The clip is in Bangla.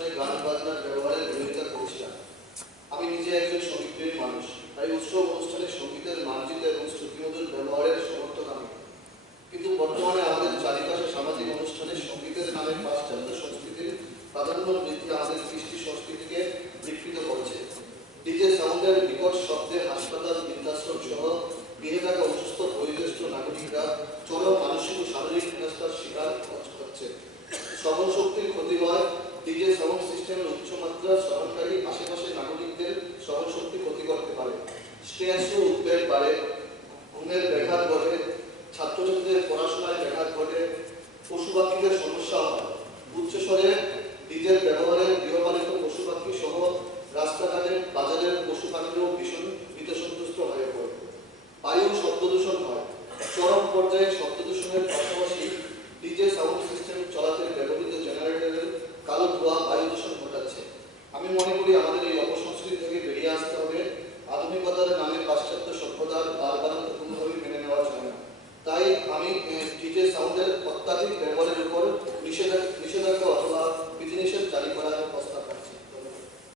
অনুষ্ঠানে গান বাজনার ব্যবহারের বিরোধিতা করেছিলাম। আমি নিজে একজন সঙ্গীতপ্রেমী মানুষ, তাই উৎসব অনুষ্ঠানে সঙ্গীতের মার্জিত এবং শ্রুতিমধুর ব্যবহারের সমর্থক আমি। কিন্তু বর্তমানে আমাদের চারিপাশে সামাজিক অনুষ্ঠানে সঙ্গীতের নামে পাশ্চাত্য সংস্কৃতির প্রাধান্য বৃদ্ধি আমাদের কৃষ্টি সংস্কৃতিকে বিকৃত করছে। ডিজে সাউন্ডের বিকট শব্দে হাসপাতাল, বৃদ্ধাশ্রম সহ গৃহে থাকা অসুস্থ বয়োজ্যেষ্ঠ নাগরিকরা চরম মানসিক ও শারীরিক হেনস্থার শিকার হচ্ছে। শ্রবণ শক্তির ক্ষতি হয়। ডিজে সাউন্ড সিস্টেমের উচ্চমাত্রা শ্রবণকারী আশেপাশে নাগরিকদের শ্রবণ শক্তি ক্ষতি করতে পারে। স্ট্রেস ও উদ্বেগ বাড়ে, ঘুমের ব্যাঘাত ঘটে, ছাত্রছাত্রীদের পড়াশোনায় ব্যাঘাত ঘটে, পশু পাখিদের সমস্যা হয়। উচ্চস্বরে ডিজের ব্যবহারে গৃহপালিত পশু পাখি সহ রাস্তাঘাটে বাজারের পশু পাখিও ভীষণ ভীতসন্ত্রস্ত হয়ে পড়ে। বায়ু শব্দ দূষণ হয়। চরম পর্যায়ে শব্দ দূষণের পাশাপাশি ডিজে সাউন্ড সিস্টেম চলাচলে ব্যবহৃত জেনারেটরের কালো ধোঁয়া বায়ু দূষণ ঘটাচ্ছে। আমি মনে করি আমাদের এই অপসংস্কৃতি থেকে বেরিয়ে আসতে হবে। আধুনিকতার নামে পাশ্চাত্য সভ্যতার বারবারন্ত কোনোভাবেই মেনে নেওয়া যায় না। তাই আমি ডিজে সাউন্ডের অত্যাধিক ব্যবহারের উপর নিষেধাজ্ঞা অথবা বিধিনিষেধ জারি করার প্রস্তাব